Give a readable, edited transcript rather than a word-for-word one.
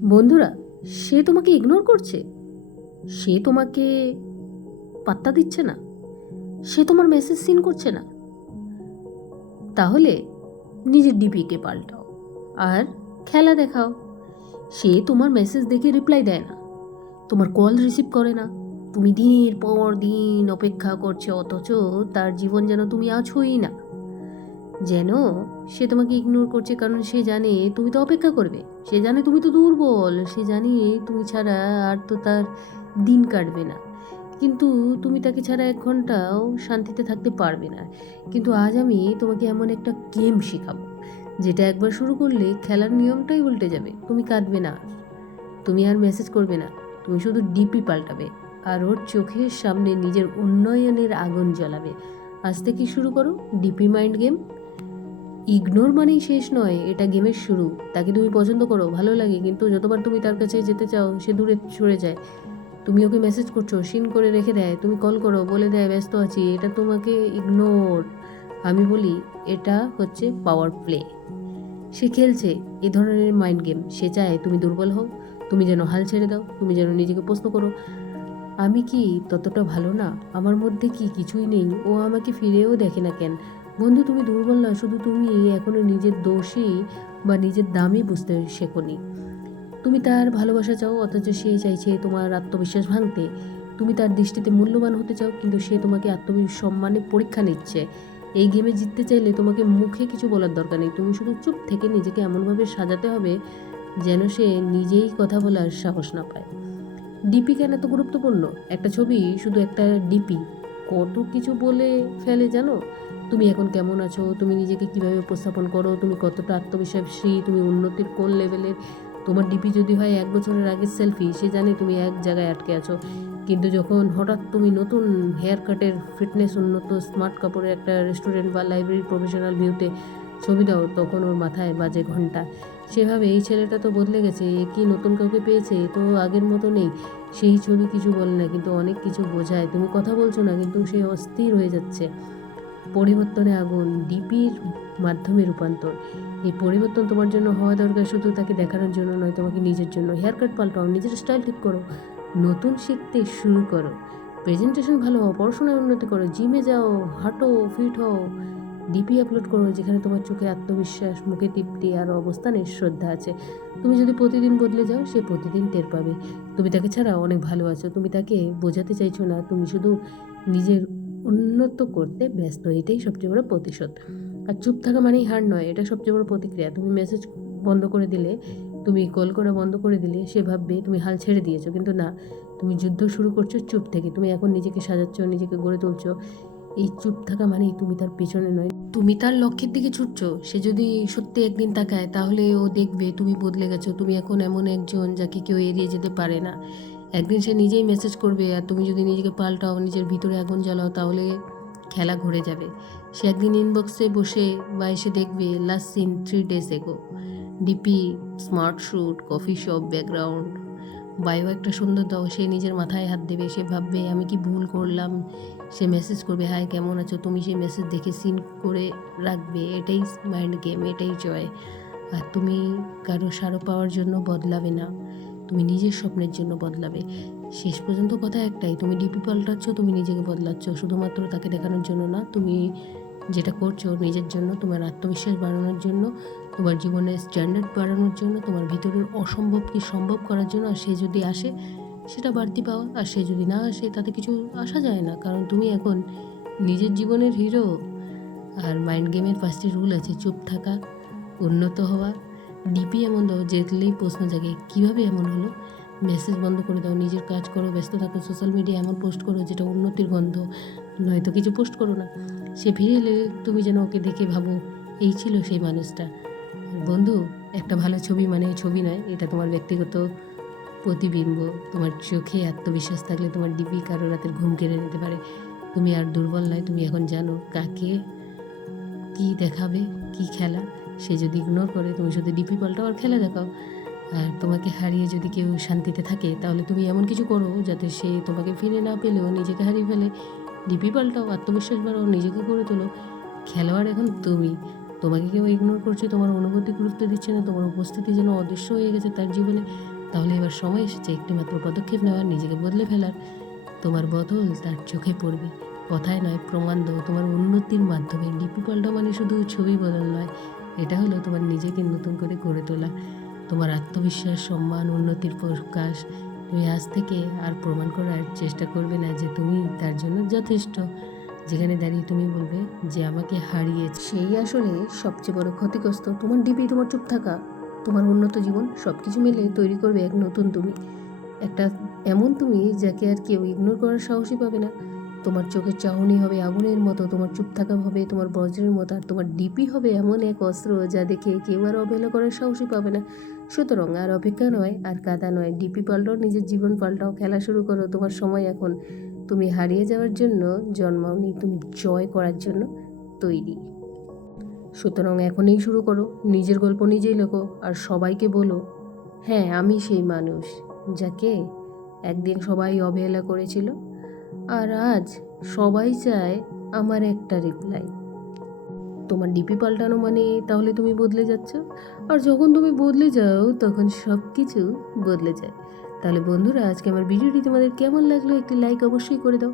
বন্ধুরা, সে তোমাকে ইগনোর করছে, সে তোমাকে পাত্তা দিচ্ছে না, সে তোমার মেসেজ সিন করছে না, তাহলে নিজের ডিপিকে পাল্টাও আর খেলা দেখাও। সে তোমার মেসেজ দেখে রিপ্লাই দেয় না, তোমার কল রিসিভ করে না, তুমি দিনের পর দিন অপেক্ষা করছো, অথচ তার জীবন যেন তুমি আছোই না। যেন সে তোমাকে ইগনোর করছে কারণ সে জানে তুমি তো অপেক্ষা করবে, সে জানে তুমি তো দুর্বল, সে জানে তুমি ছাড়া আর তো তার দিন কাটবে না। কিন্তু তুমি তাকে ছাড়া 1 ঘন্টাও শান্তিতে থাকতে পারবে না। কিন্তু আজ আমি তোমাকে এমন একটা গেম শেখাবো যেটা একবার শুরু করলে খেলার নিয়মটাই উল্টে যাবে। তুমি কাঁদবে না, তুমি আর মেসেজ করবে না, তুমি শুধু ডিপি পাল্টাবে আর ওর চোখের সামনে নিজের উন্নয়নের আগুন জ্বালাবে। আজ থেকে শুরু করো ডিপি মাইন্ড গেম। ইগনোর মানেই শেষ নয়, এটা গেমের শুরু। তাকে তুমি পছন্দ করো, ভালো লাগে, কিন্তু যতবার তুমি তার কাছে যেতে চাও সে দূরে সরে যায়। তুমি ওকে মেসেজ করছো, সিন করে রেখে দেয়, তুমি কল করো, বলে দেয় ব্যস্ত আছি, এটা তোমাকে ইগনোর। আমি বলি এটা হচ্ছে পাওয়ার প্লে। সে খেলছে এ ধরনের মাইন্ড গেম, সে চায় তুমি দুর্বল হও, তুমি যেন হাল ছেড়ে দাও, তুমি যেন নিজেকে প্রশ্ন করো, আমি কি ততটা ভালো না, আমার মধ্যে কি কিছুই নেই, ও আমাকে ফিরেও দেখে না কেন। বন্ধু, তুমি দুর্বল না, শুধু তুমি এখনো নিজের দোষই বা নিজের দামই বুঝতে শেখোনি। তুমি তার ভালোবাসা চাও, অথচ সে চাইছে তোমার আত্মবিশ্বাস ভাঙতে। তুমি তার দৃষ্টিতে মূল্যবান হতে চাও, কিন্তু সে তোমাকে আত্মসম্মানের পরীক্ষা নিচ্ছে। এই গেমে জিততে চাইলে তোমাকে মুখে কিছু বলার দরকার নেই, তুমি শুধু চুপ থেকে নিজেকে এমনভাবে সাজাতে হবে যেন সে নিজেই কথা বলার সাহস না পায়। ডিপি কেন এত গুরুত্বপূর্ণ? একটা ছবি, শুধু একটা ডিপি কত কিছু বলে ফেলে জানো? তুমি এখন কেমন আছো, তুমি নিজেকে কিভাবে উপস্থাপন করো, তুমি কতটা আত্মবিশ্বাসী, তুমি উন্নতির কোন লেভেলের। তোমার ডিপি যদি হয় 1 বছরের আগের সেলফি, সে জানে তুমি এক জায়গায় আটকে আছো। কিন্তু যখন হঠাৎ তুমি নতুন হেয়ার কাটের, ফিটনেস উন্নত, স্মার্ট কাপড়ের একটা রেস্টুরেন্ট বা লাইব্রেরি প্রফেশনাল ভিউতে ছবি দাও, তখন ওর মাথায় বাজে ঘন্টা। সেভাবে এই ছেলেটা তো বদলে গেছে, এ কি নতুন কাউকে পেয়েছে, এ তো আগের মতো নেই। সেই ছবি কিছু বলে না, কিন্তু অনেক কিছু বোঝায়। তুমি কথা বলছো না, কিন্তু সে অস্থির হয়ে যাচ্ছে। পরিবর্তনে আগুন, ডিপির মাধ্যমে রূপান্তর। এই পরিবর্তন তোমার জন্য হওয়া দরকার, শুধু তাকে দেখানোর জন্য নয়, তোমাকে নিজের জন্য। হেয়ার কাট পাল্টাও, নিজের স্টাইল ঠিক করো, নতুন শিখতে শুরু করো, প্রেজেন্টেশন ভালো হও, পড়াশোনায় উন্নতি করো, জিমে যাও, হাঁটো, ফিট হও, ডিপি আপলোড করো যেখানে তোমার চোখে আত্মবিশ্বাস, মুখে তৃপ্তি আর অবস্থানের শ্রদ্ধা আছে। তুমি যদি প্রতিদিন বদলে যাও, সে প্রতিদিন টের পাবে তুমি তাকে ছাড়া অনেক ভালো আছো। তুমি তাকে বোঝাতে চাইছো না, তুমি শুধু নিজের উন্নত করতে ব্যস্ত। এটাই সবচেয়ে বড় প্রতিশোধ। আর চুপ থাকা মানেই হার নয়, এটা সবচেয়ে বড় প্রতিক্রিয়া। তুমি মেসেজ বন্ধ করে দিলে, তুমি কল করা বন্ধ করে দিলে, সে ভাববে তুমি হাল ছেড়ে দিয়েছো, কিন্তু না, তুমি যুদ্ধ শুরু করছো চুপ থেকে। তুমি এখন নিজেকে সাজাচ্ছ, নিজেকে গড়ে তুলছো। এই চুপ থাকা মানেই তুমি তার পেছনে নয়, তুমি তার লক্ষ্যের দিকে ছুটছো। সে যদি সত্যি একদিন তাকায়, তাহলে ও দেখবে তুমি বদলে গেছো, তুমি এখন এমন একজন যাকে কেউ এড়িয়ে যেতে পারে না। একদিন সে নিজেই মেসেজ করবে, আর তুমি যদি নিজেকে পাল্টাও, নিজের ভিতরে আগুন জ্বালাও, তাহলে খেলা ঘুরে যাবে। সে একদিন ইনবক্সে বসে বা এসে দেখবে last seen 3 days ago, DP, smart shoot, coffee shop background, bio একটা সুন্দর দাও। সে নিজের মাথায় হাত দেবে, সে ভাববে আমি কি ভুল করলাম। সে মেসেজ করবে, হাই কেমন আছো, তুমি সেই মেসেজ দেখে সিন করে রাখবে। এটাই মাইন্ড গেম, এটাই জয়। আর তুমি কারো সারো পাওয়ার জন্য বদলাবে না, তুমি নিজের স্বপ্নের জন্য বদলাবে। শেষ পর্যন্ত কথা একটাই, তুমি ডিপি পাল্টাচ্ছ, তুমি নিজেকে বদলাচ্ছ, শুধুমাত্র তাকে দেখানোর জন্য না। তুমি যেটা করছো নিজের জন্য, তোমার আত্মবিশ্বাস বাড়ানোর জন্য, তোমার জীবনের স্ট্যান্ডার্ড বাড়ানোর জন্য, তোমার ভিতরের অসম্ভবকে সম্ভব করার জন্য। আর সে যদি আসে, সেটা বাড়তি পাওয়া। আর সে যদি না আসে, তাতে কিছু আসা যায় না, কারণ তুমি এখন নিজের জীবনের হিরো। আর মাইন্ড গেমের 5টি রুল আছে: চুপ থাকা, উন্নত হওয়া, ডিপি এমন দাও যেগুলোই প্রশ্ন জাগে কীভাবে এমন হলো, মেসেজ বন্ধ করে দাও, নিজের কাজ করো, ব্যস্ত থাকো, সোশ্যাল মিডিয়া এমন পোস্ট করো যেটা উন্নতির গন্ধ, নয়তো কিছু পোস্ট করো না। সে ফিরে এলে তুমি যেন ওকে দেখে ভাবো এই ছিল সেই মানুষটা। বন্ধু, একটা ভালো ছবি মানে ছবি নয়, এটা তোমার ব্যক্তিগত প্রতিবিম্ব। তোমার চোখে আত্মবিশ্বাস থাকলে তোমার ডিপি কারো রাতের ঘুম কেড়ে নিতে পারে। তুমি আর দুর্বল নয়, তুমি এখন জানো কাকে কি দেখাবে, কি খেলা। সে যদি ইগনোর করে, তুমি শুধু ডিপি পাল্টাও আর খেলা দেখাও। আর তোমাকে হারিয়ে যদি কেউ শান্তিতে থাকে, তাহলে তুমি এমন কিছু করো যাতে সে তোমাকে ফিরে না পেলেও নিজেকে হারিয়ে ফেলে। ডিপি পাল্টাও, আত্মবিশ্বাস বাড়াও, নিজেকে গড়ে তোলো। খেলোয়াড় এখন তুমি। তোমাকে কেউ ইগনোর করছে, তোমার অনুভূতি গুরুত্ব দিচ্ছে না, তোমার উপস্থিতি যেন অদৃশ্য হয়ে গেছে তার জীবনে। তাহলে এবার সময় এসেছে একটিমাত্র পদক্ষেপ নেওয়ার, নিজেকে বদলে ফেলার। তোমার বদল তার চোখে পড়বে, কথায় নয় প্রমাণ দাও। তোমার উন্নতির মাধ্যমে ডিপি পাল্টা মানে শুধু ছবি বদল নয়, এটা হলো তোমার নিজেকে নতুন করে গড়ে তোলা, তোমার আত্মবিশ্বাস, সম্মান, উন্নতির প্রকাশ। তুমি আজ থেকে আর প্রমাণ করার চেষ্টা করবে না যে তুমি তার জন্য যথেষ্ট। যেখানে দাঁড়িয়ে তুমি বলবে যে আমাকে হারিয়েছে, সেই আসলে সবচেয়ে বড় ক্ষতিগ্রস্ত। তোমার ডিপি, তোমার চুপ থাকা, তোমার উন্নত জীবন সব কিছু মিলে তৈরি করবে এক নতুন তুমি, একটা এমন তুমি যাকে আর কেউ ইগনোর করার সাহসই পাবে না। তোমার চোখের চাহনি হবে আগুনের মতো, তোমার চুপ থাকা হবে তোমার বজ্রের মতো, আর তোমার ডিপি হবে এমন এক অস্ত্র যা দেখে কেউ আর অবহেলা করার সাহসই পাবে না। সুতরাং আর অপেক্ষা নয়, আর কাদা নয়, ডিপি পাল্টাও, নিজের জীবন পাল্টাও, খেলা শুরু করো। তোমার সময় এখন। তুমি হারিয়ে যাওয়ার জন্য জন্মাওনি, তুমি জয় করার জন্য তৈরি। সুতরাং এখনই শুরু করো, নিজের গল্প নিজেই লেখো, আর সবাইকে বলো, হ্যাঁ আমি সেই মানুষ যাকে একদিন সবাই অবহেলা করেছিল, আর আজ সবাই চায় আমার একটা রিপ্লাই। তোমার ডিপি পাল্টানো মানে তাহলে তুমি বদলে যাচ্ছ, আর যখন তুমি বদলে যাও তখন সব কিছু বদলে যায়। তাহলে বন্ধুরা, আজকে আমার ভিডিওটি তোমাদের কেমন লাগলো একটি লাইক অবশ্যই করে দাও।